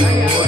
Yeah.